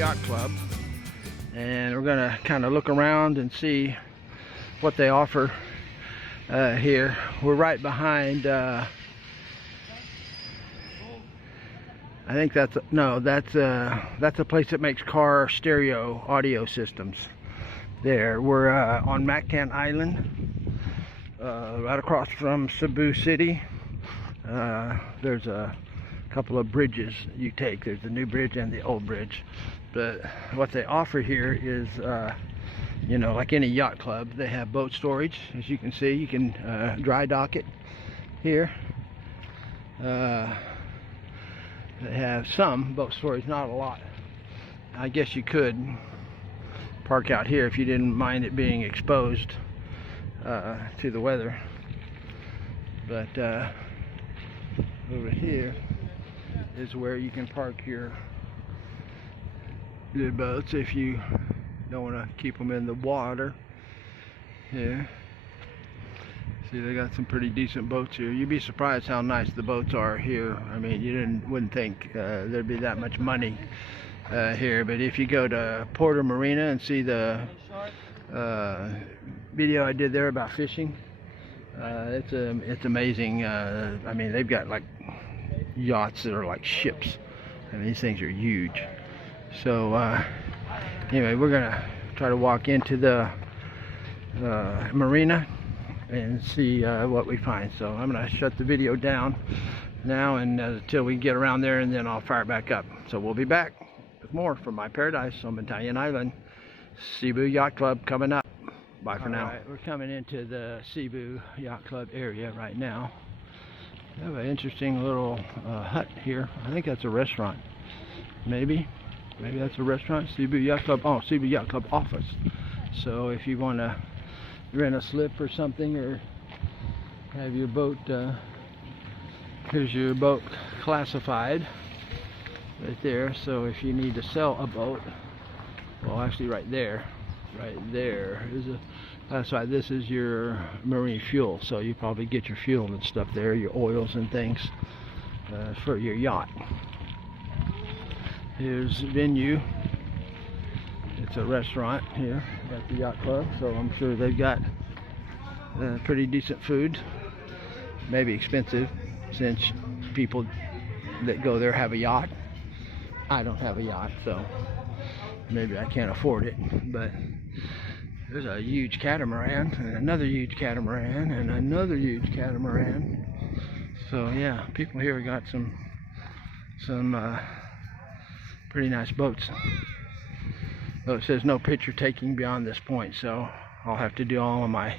Yacht Club, and we're gonna kind of look around and see what they offer here. We're right behind I think that's a place that makes car stereo audio systems. There, we're on Mactan Island, right across from Cebu City. There's a couple of bridges you take. There's the new bridge and the old bridge. But what they offer here is, you know, like any yacht club, they have boat storage. As you can see, you can dry dock it here. They have some boat storage, not a lot. I guess you could park out here if you didn't mind it being exposed to the weather. But over here is where you can park your boats if you don't want to keep them in the water. Here, see, they got some pretty decent boats here. You'd be surprised how nice the boats are here. I mean, you wouldn't think there'd be that much money here, but if you go to Puerto Marina and see the video I did there about fishing, it's amazing. I mean, they've got like yachts that are like ships, and these things are huge. So anyway, we're gonna try to walk into the marina and see what we find. So I'm gonna shut the video down now and until we get around there, and then I'll fire it back up. So we'll be back with more from my paradise on Bantayan Island. Cebu Yacht Club coming up. Bye for now. Alright, we're coming into the Cebu Yacht Club area right now. We have an interesting little hut here. I think that's a restaurant. Maybe that's a restaurant. Cebu Yacht Club. Oh, Cebu Yacht Club office. So if you want to rent a slip or something, or have your boat, here's your boat classified right there. So if you need to sell a boat, well, actually right there is a classified. This is your marine fuel, so you probably get your fuel and stuff there, your oils and things for your yacht. Here's venue. It's a restaurant here at the yacht club, so I'm sure they've got pretty decent food. Maybe expensive, since people that go there have a yacht. I don't have a yacht, so maybe I can't afford it. But there's a huge catamaran, and another huge catamaran, and another huge catamaran. So yeah, people here got some pretty nice boats. Though it says no picture taking beyond this point, so I'll have to do all of my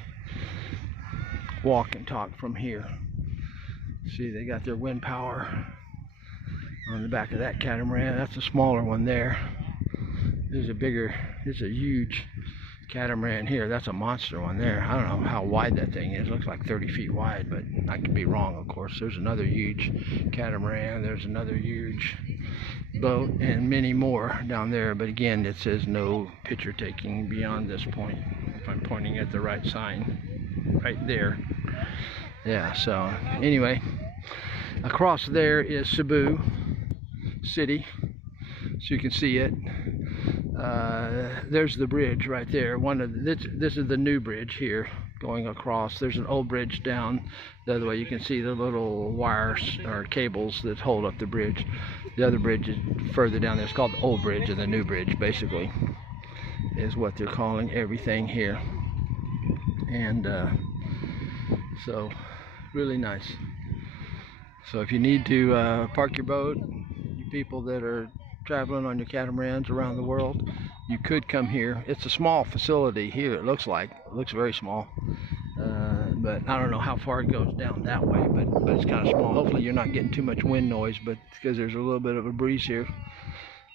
walk and talk from here. See, they got their wind power on the back of that catamaran. That's a smaller one there. There's a huge catamaran here. That's a monster one there. I don't know how wide that thing is. It looks like 30 feet wide, but I could be wrong, of course. There's another huge catamaran. There's another huge boat, and many more down there. But again, it says no picture taking beyond this point. If I'm pointing at the right sign, right there. Yeah, so anyway, across there is Cebu City, so you can see it. There's the bridge right there. This is the new bridge here going across. There's an old bridge down the other way. You can see the little wires or cables that hold up the bridge. The other bridge is further down there. It's called the old bridge, and the new bridge basically is what they're calling everything here. And so really nice. So if you need to park your boat, you people that are traveling on your catamarans around the world, you could come here. It's a small facility here. It looks very small, but I don't know how far it goes down that way, but it's kind of small. Hopefully you're not getting too much wind noise, but because there's a little bit of a breeze here,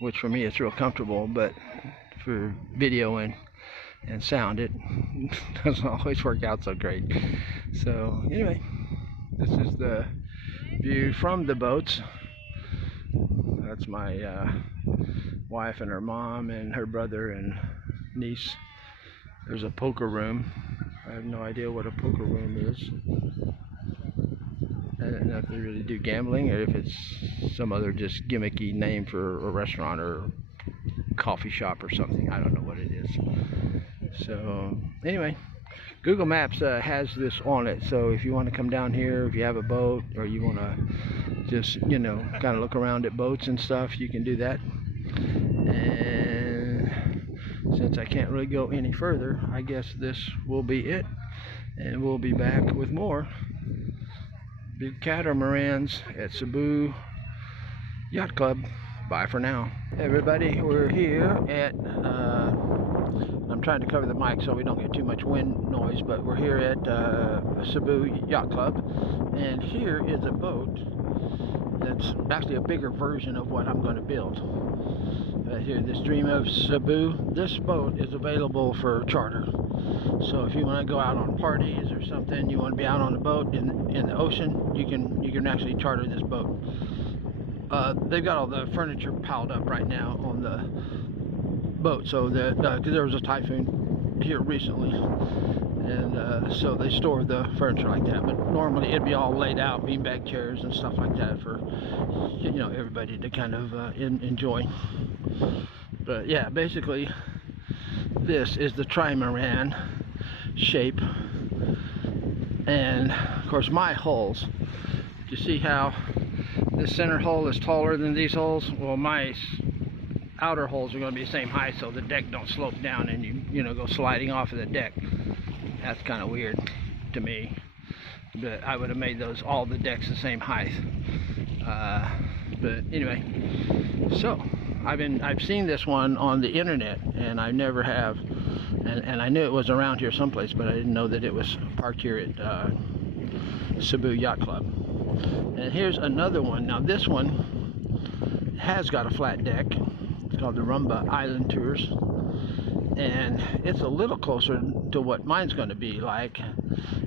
which for me it's real comfortable, but for video and sound it doesn't always work out so great. So anyway, this is the view from the boats. That's my wife and her mom and her brother and niece. There's a poker room. I have no idea what a poker room is. I don't know if they really do gambling or if it's some other just gimmicky name for a restaurant or coffee shop or something. I don't know what it is. So anyway, Google Maps has this on it, so if you want to come down here, if you have a boat, or you want to just, you know, kind of look around at boats and stuff, you can do that. And since I can't really go any further, I guess this will be it, and we'll be back with more big catamarans at Cebu Yacht Club. Bye for now. Everybody, we're here at I'm trying to cover the mic so we don't get too much wind noise, but we're here at Cebu Yacht Club, and here is a boat that's actually a bigger version of what I'm going to build. Here, this Dream of Cebu, this boat is available for charter. So if you want to go out on parties or something, you want to be out on a boat in the ocean, you can actually charter this boat. They've got all the furniture piled up right now on the boat, so that because there was a typhoon here recently, and so they store the furniture like that. But normally it'd be all laid out, beanbag chairs and stuff like that for, you know, everybody to kind of enjoy. But yeah, basically this is the Trimaran shape, and of course my holes. You see how this center hole is taller than these holes? Well, my outer holes are going to be the same height, so the deck don't slope down and you know, go sliding off of the deck. That's kind of weird to me, but I would have made those, all the decks, the same height. But anyway, so I've seen this one on the internet, and I never have, and I knew it was around here someplace, but I didn't know that it was parked here at Cebu Yacht Club. And here's another one. Now this one has got a flat deck. It's called the Bantayan Island Tours, and it's a little closer to what mine's going to be like.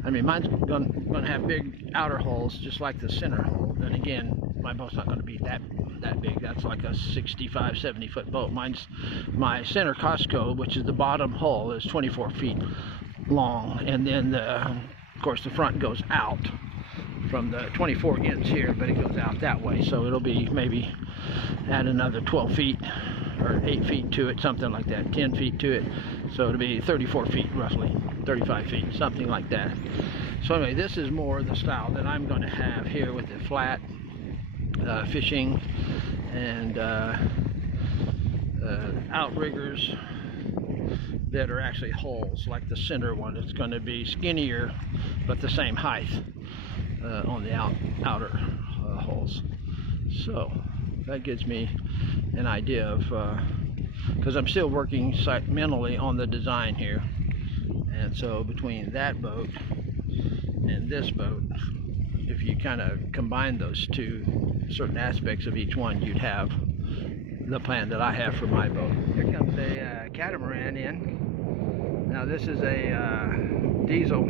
I mean, mine's going to have big outer holes just like the center hole. And again, my boat's not going to be that big. That's like a 65, 70 foot boat. My center Costco, which is the bottom hull, is 24 feet long, and then of course the front goes out from the 24 ends here, but it goes out that way, so it'll be maybe add another 12 feet or 8 feet to it, something like that, 10 feet to it, so it'll be 34 feet roughly, 35 feet, something like that. So anyway, this is more the style that I'm going to have here, with the flat fishing and outriggers that are actually holes, like the center one. It's going to be skinnier but the same height on the outer holes. So that gives me an idea of, because I'm still working mentally on the design here, and so between that boat and this boat, if you kind of combine those two, certain aspects of each one, you'd have the plan that I have for my boat. Here comes a catamaran in. Now this is a diesel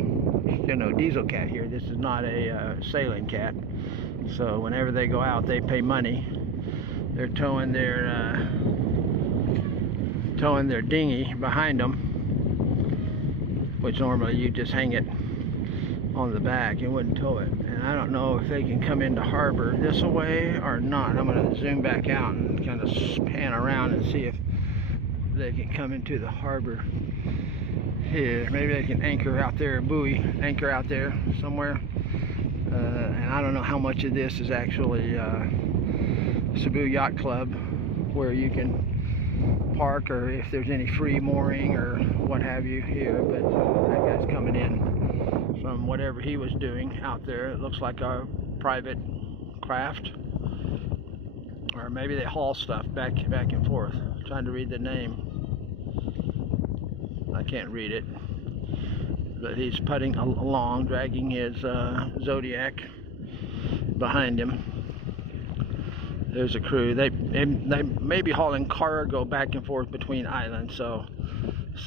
cat here. This is not a sailing cat. So whenever they go out, they pay money. They're towing their dinghy behind them, which normally you just hang it on the back. You wouldn't tow it. And I don't know if they can come into harbor this way or not. I'm going to zoom back out and kind of pan around and see if they can come into the harbor here. Maybe they can anchor out there, a buoy anchor out there somewhere. And I don't know how much of this is actually Cebu Yacht Club, where you can park, or if there's any free mooring or what have you here. But that guy's coming in from whatever he was doing out there. It looks like a private craft, or maybe they haul stuff back and forth. I'm trying to read the name. I can't read it, but he's putting along, dragging his Zodiac behind him. There's a crew. They may be hauling cargo back and forth between islands. So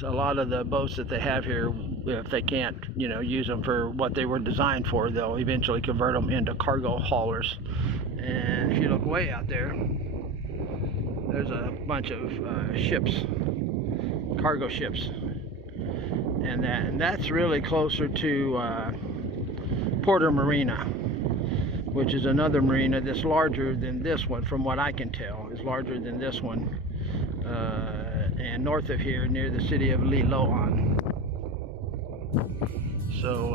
a lot of the boats that they have here, if they can't, you know, use them for what they were designed for, they'll eventually convert them into cargo haulers. And if you look way out there, there's a bunch of ships, cargo ships, and that's really closer to Porter Marina, which is another marina that's larger than this one, from what I can tell, is larger than this one. and north of here near the city of Liloan. So